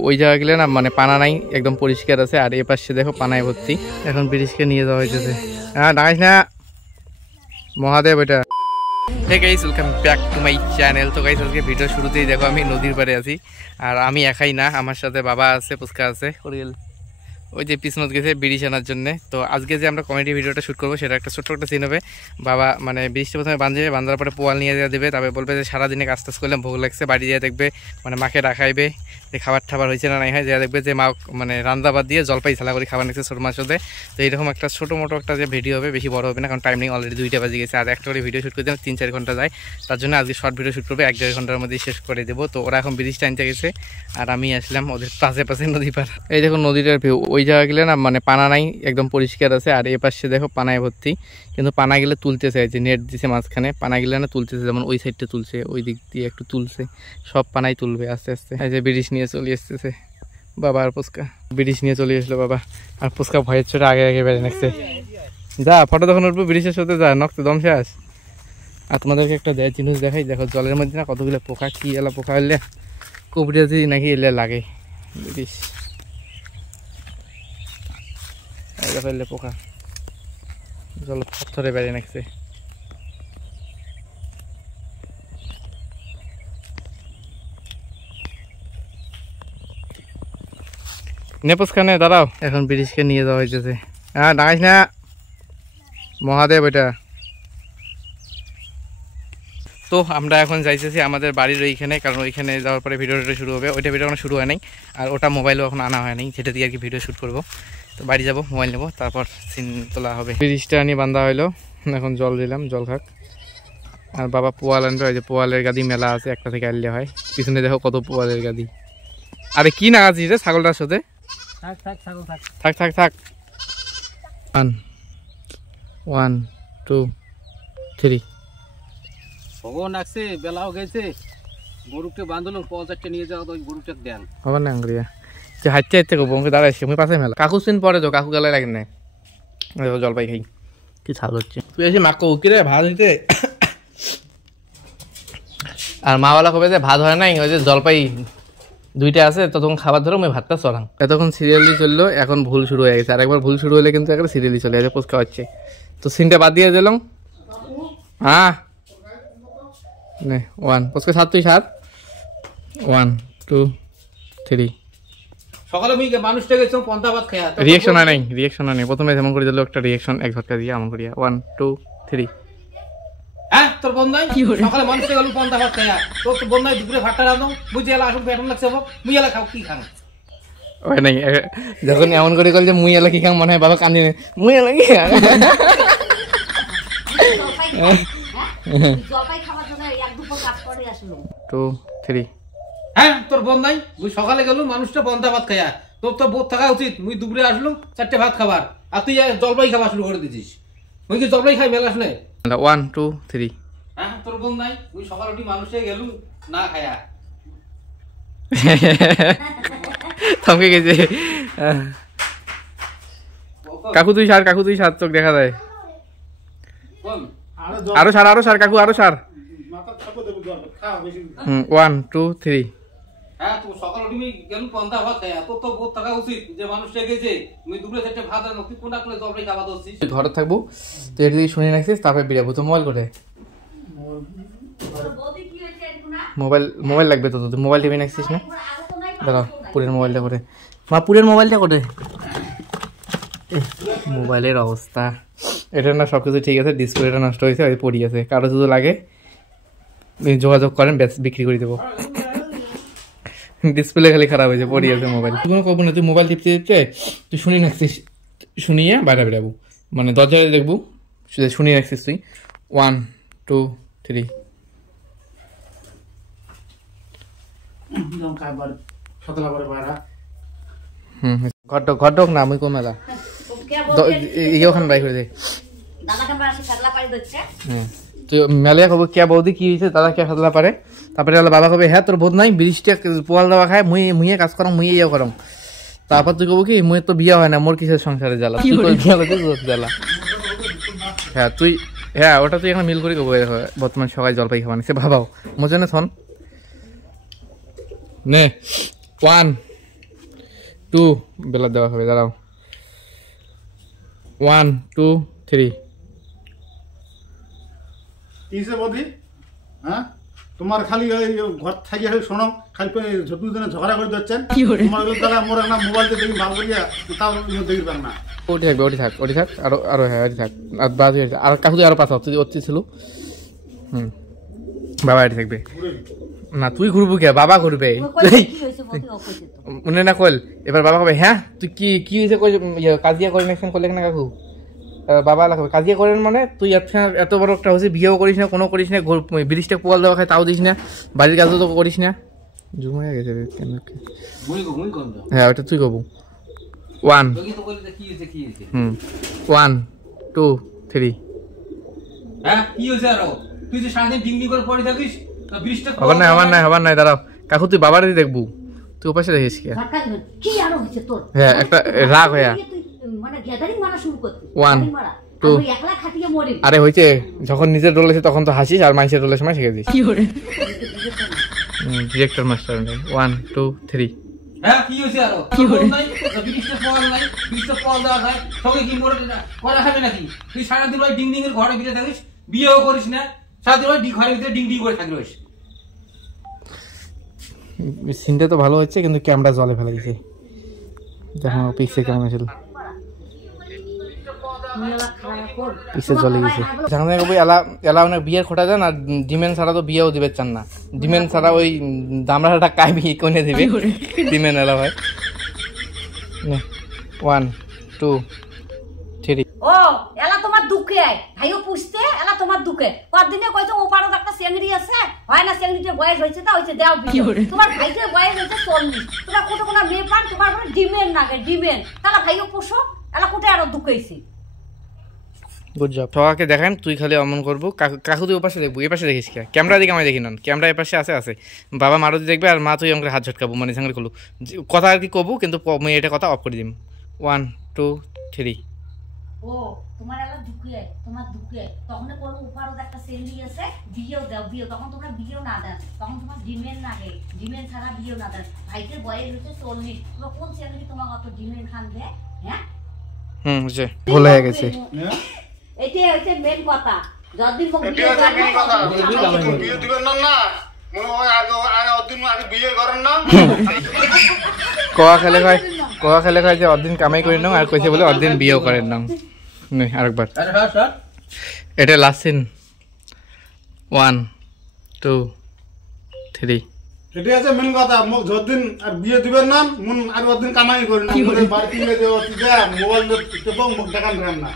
ওই জায়গা গেলে না মানে পানা নাই, একদম পরিষ্কার আছে। আর এ পাশে দেখো পানায় ভর্তি। এখন ব্রিজকে নিয়ে যাওয়া হয়েছে। হ্যাঁ ডাকাইস না মহাদেব এটা। Hey guys, welcome back to my channel. তো গাইস আজকে ভিডিও শুরুতেই দেখো আমি নদীর পাড়ে আছি। আর আমি একাই না, আমার সাথে বাবা আছে, পুচকা আছে, ওই যে পিছনত গেছে ব্রিজ আনার জন্য। তো আজকে যে আমরা কমেডি ভিডিওটা শ্যুট করবো সেটা একটা ছোট্ট একটা সিন হবে। বাবা মানে ব্রিজটা প্রথমে বাঁধবে, বাঁধার পরে পোয়াল নিয়ে দেবে, তারপরে বলবে যে সারাদিনে কাজ টাজ করলাম, ভোগ লাগছে, বাড়ি দিয়ে দেখবে মানে মাকে রাখাইবে যে খাবার টাবার হয়েছে না নাই হয়, যা দেখবে যে মা মানে রান্দাবাদ দিয়ে জলপাই ছালা করে খাবার নিচ্ছে ছোটো মাছ সাথে। তো এইরকম একটা ছোটো মোটো একটা যে ভিডিও হবে, বেশি বড় হবে না, কারণ টাইম নেই, অলরেডি 2টা বাজে গেছে। আর একটা করে ভিডিও শ্যুট করতে 3-4 ঘন্টা যায়, তার জন্য আজকে শর্ট ভিডিও শ্যুট করবে, 1-1.5 ঘন্টার মধ্যে শেষ করে দেবো। তো ওরা এখন ব্রিজটা আনতে গেছে আর আমি আসলাম ওদের পাশে পাশে নদী পার। এই দেখো নদীটার ভিউ। ওই জায়গা গেলে না মানে পানা নাই, একদম পরিষ্কার আছে। আর এ পাশে দেখো পানায় ভর্তি, কিন্তু পানা গেলে তুলতে চাইছে, নেট দিছে মাঝখানে, পানা গেলে না তুলতেছে, যেমন ওই সাইডটা তুলছে, ওই দিক দিয়ে একটু তুলছে, সব পানাই তুলবে আস্তে আস্তে। এই যে ব্রিজ নিয়ে চলে আসতেছে বাবা আর পুচকা, ব্রিজ নিয়ে চলে আসলো বাবা আর পুচকা ভয়ের ছোট আগে আগে বেড়ে নাকছে। যা ফটো তখন উঠবো ব্রিজের সাথে, যা নকতে দম শেষ। আর তোমাদেরকে একটা জিনিস দেখাই, দেখো জলের মধ্যে না কতগুলো পোকা, কি এলা পোকা এলে কুবড়ি নাকি এলে লাগে ব্রিজ, দেখো এলে পোকা জল পাথরে বেড়ে নাকছে। নেপোসখানে দাঁড়াও, এখন ব্রিজকে নিয়ে যাওয়া হয়েছে। হ্যাঁ ডাকাইস না মহাদেব এটা। তো আমরা এখন যাইতেছি আমাদের বাড়ির ওইখানে, কারণ ওইখানে যাওয়ার পরে ভিডিওটা শুরু হবে। ওইটা ভিডিও এখন শুরু হয় নাই, আর ওটা মোবাইলও এখন আনা হয় নাই, যেটা দিয়ে আর কি ভিডিও শ্যুট করবো। তো বাড়ি যাবো, মোবাইল নেবো, তারপর সিন তোলা হবে। ব্রিজটা নিয়ে বান্ধা হইলো, এখন জল দিলাম, জল খাক। আর বাবা পোয়াল আনবে, ওই যে পোয়ালের গাদি মেলা আছে, একটা থেকে আনলে হয়। পিছনে দেখো কত পোয়ালের গাদি। আরে কি না আছিস রে ছাগলটার সাথে? থাক থাক থাক। 1 2 3। ভগবান আসছে, বেলাও গেছে, গরুকে বাঁধলো, পচারটা নিয়ে যাও, তো ওই গরুটা দেন হবে না আঙ্গুরিয়া যে হাঁটতে হাঁটতে করবো, আমাকে দাঁড়াইছি আমি পাশে মেলা। কাকু সিন পরে তো, কাকু গেলে লাগে না, জলপাই খাই। কি ছাগ হচ্ছে তুই এসে মাকে উকিরে ভাত হইতে, আর মাওয়ালা কবে যে ভাত হয় নাই, ওই যে জলপাই 2টা আছে, ততক্ষণ খাবার ধরো আমি ভাতটা চড়াম। এতক্ষণ সিরিয়ালি চললো, এখন ভুল শুরু হয়ে গেছে। আর একবার ভুল শুরু হলে কিন্তু একটা সিরিয়ালি চলে যাবে, পোস্কা হচ্ছে। তো সিনটা বাদ দিয়ে দিলাম। হ্যাঁ 1 পোস্কা 7, তুই 7 1 2 3। সকালে মুই মানুষটা গেছো পন্থা ভাত খায়া, রিঅ্যাকশন হয় নাই, রিঅ্যাকশন হয় নাই। প্রথমে যেমন করে দিল একটা রিঅ্যাকশন, এক ঝটকা দিয়ে এমন করিয়া 1 2 3। হ্যাঁ তোর বন্ধাই সকালে মানুষটা গেল পন্থা ভাত খায়া, তোর তো বন্ধাই দুপুরে ভাতটা রাঁধো, বুঝে এলা আসুন পেটন লাগছে, মুই এলা খাও কি খান ওই নাই। যখন এমন করে কল যে মুই এলা কি খাম, মনে হয় বাবা কান্দে, মুই এলা কি খাম। 2 3। হ্যাঁ তোর বন্ধাই মুই সকালে গেল মানুষটা পন্থা ভাত খায়া, তোর তো বোধ থাকা উচিত, মুই দুপুরে আসলুম 4টে ভাত খাবার, আর তুই জলপাই খাওয়া শুরু করে দিছিস। মুই কি জলপাই খাই মেলাস নে? 1 2 3। হ্যাঁ তোর বন্ধাই মুই সকালে উঠি মানুষে গেলুম না খায়া। থমকে গেছে। কাকু তুই সার, কাকু তুই সার, চোখ দেখা যায়। আরো সার, আরো সার কাকু, আরো সার। 1 2 3। হ্যাঁ তো সকাল উঠি মুই গেলুম পন্থা ভাত খায়া, তোর তো বোধ থাকা উচিত যে মানুষটা গেছে, মুই দুপুরে 4টে ভাত রাঁধো, তুই কোনটা করে জলপাই খাওয়া দছিস। ঘরে থাকবো তো এটা যদি শুনে রাখছিস, তারপরে বেরাবো। তো মোবাইল করে মোবাইল লাগবে তো, তুই মোবাইল টিভি রাখছিস না? দাঁড়া পুরের মোবাইলটা করে, মা পুরের মোবাইলটা করে। মোবাইলের অবস্থা এটা না, সবকিছু ঠিক আছে, ডিসপ্লেটা নষ্ট হয়েছে, ওই পড়ি আছে, কারো যদি লাগে যোগাযোগ করেন, ব্যাস বিক্রি করে দেবো। ডিসপ্লে খালি খারাপ হয়েছে, পড়ি আছে মোবাইল। কোনো করবো না, তুই মোবাইল টিপতে টিপতে তুই শুনি রাখছিস, শুনিয়ে বাইরে বেরাবো, মানে দরজায় দেখবো, শুনিয়ে রাখছিস তুই। 1 2 3। ঘটক না আমি কমেলা ওখানে বাই করে দে। তুই মেলিয়া কব কে বৌদি কি হয়েছে, দাদা কে খাতলা পারে। তারপরে বাবা কবে হ্যাঁ তোর বোধ নাই, ব্রিজটা পোয়াল দেওয়া খায়, মুইয়ে কাজ করম, মুইয়ে ইয়ে করম। তারপর তুই কব কি মুই তো বিয়া হয় না, মোর কিসের সংসারে জ্বালা, জ্বালা। হ্যাঁ তুই, হ্যাঁ ওটা তুই এখন মিল করে কব। বর্তমান সবাই জলপাই খাওয়া নিচ্ছে, ভাবাও মজা না। শোন নে 1 2 বেলা দেওয়া হবে দাঁড়াও 1 2 3 কিসে বদি হ্যাঁ তোমার খালি ওই ঘর থাকি শোনো খালি দুজনে ঝগড়া করে দিচ্ছেন তোমার তাহলে মোর একটা মোবাইল দেখি ভালো করিয়া তাও দেখি পার না ওটি থাক আরো হ্যাঁ ওটি থাক আর বাদ হয়ে আর কাকু আরো পাঁচ তুই ওটি ছিল বাবা এটি থাকবে না তুই ঘুরবো কে বাবা ঘুরবে মনে না কল এবার বাবা কবে হ্যাঁ তুই কি হয়েছে কাজিয়া করে নেকশন করলে না কাকু বাবা লাগবে কাজিয়া করেন মানে তুই এত বড় একটা হচ্ছে বিয়েও করিস না কোনো করিস না ব্রিজটা পোয়াল দেওয়া খায় তাও দিস না বাড়ির কাজও তো করিস না জুম হয়ে গেছে হ্যাঁ ওটা তুই কবু 1 1 2 3 হ্যাঁ কি হয়েছে আরো তুই যে সারাদিন ডিংডি করে পড়ে থাকিস ব্রিজটা হবার নাই দাঁড়াও কাকু তুই বাবারে দেখবু তুই ওপাশে দেখিস কি আরো হয়েছে তোর হ্যাঁ একটা রাগ হইয়া মানে গ্যাদারিং মারা শুরু করতে 1 2 একলা খাটিয়ে মরে আরে হইছে যখন নিজের রোল আছে তখন তো হাসিস আর মাইসের রোলের সময় শিখে দিস ডিরেক্টর মাস্টার 1 2 3 হ্যাঁ কি হয়েছে আরো ব্রিজটা পোয়াল দেওয়া খায় তোকে কি মরে করা খাবে নাকি তুই সারাদিন ওই ডিং এর ঘরে ভিতরে থাকিস বিয়েও করিস না সারাদিন ওই ঘরের ভিতরে ডিং করে থাকিস সিনটা তো ভালো হচ্ছে কিন্তু ক্যামেরা জলে ফেলে দিছে দেখো পিক্সেল কেমন ছিল পিক্সেল জলে গেছে জানা যাবে এলা অনেক বিয়ের খোটা যান আর ডিমেন ছাড়া তো বিয়েও দিবে চান না ডিমেন ছাড়া ওই দামড়াটা কাই বিয়ে কোনে দিবে ডিমেন এলা ভাই 1 2 3 ও এলা তোমার দুঃখে ভাইও পুষতে এলা তোমার দুঃখে কতদিনে কইতো ওপারত একটা চেংড়ি আছে হয় না চেংড়িতে বয়স হইছে তা হইছে দাও বিয়ে তোমার ভাইতে বয়স হইছে 40 তোমরা কত কোনা মেয়ে পান তোমার বড় ডিমেন নাগে ডিমেন তাহলে ভাইও পুষো এলা কোটে আরো দুঃখইছি গুড জব সবাইকে দেখান তুই খালি অমন করবো কাকু তুই ওপাশে দেখবো এ পাশে দেখিস কে ক্যামেরা দিকে আমি দেখি না ক্যামেরা এ পাশে আছে বাবা মারুতি দেখবে আর মা তুই আমাকে হাত ঝটকাবো মানে সঙ্গে করলু কথা আর কি কবু কিন্তু এটা কথা অফ করে দিম 1 2 3 ও তোমার এলা দুঃখে তোমার দুঃখে তখন কোন ওপারত একটা চেংড়ি আছে বিয়েও দাও বিয়ে তখন তোমরা বিয়েও না দেন তখন তোমার ডিমেন নাগে ডিমেন ছাড়া বিয়েও না দেন ভাইতে বয়স হচ্ছে 40 তোমরা কোন চেংড়ি তোমার কত ডিমেন খান দে হ্যাঁ বুঝছে ভুল হয়ে গেছে এটাই হচ্ছে মেন কথা যতদিন মুখ বিয়ে দিবেন না মনে হয় আগে অদিন আগে বিয়ে করেন না কোয়া খেলে খায় যে অদিন কামাই করে নাও আর কইছে বলে অদিন বিয়েও করেন নাও আরেকবার এটা লাস্ট সিন 1 2 3 এটাই আছে মেন কথা মুখ যতদিন আর বিয়ে দিবেন না মন আর অদিন কামাই করেন না বাড়ি থেকে মোবাইল মুখ দেখান না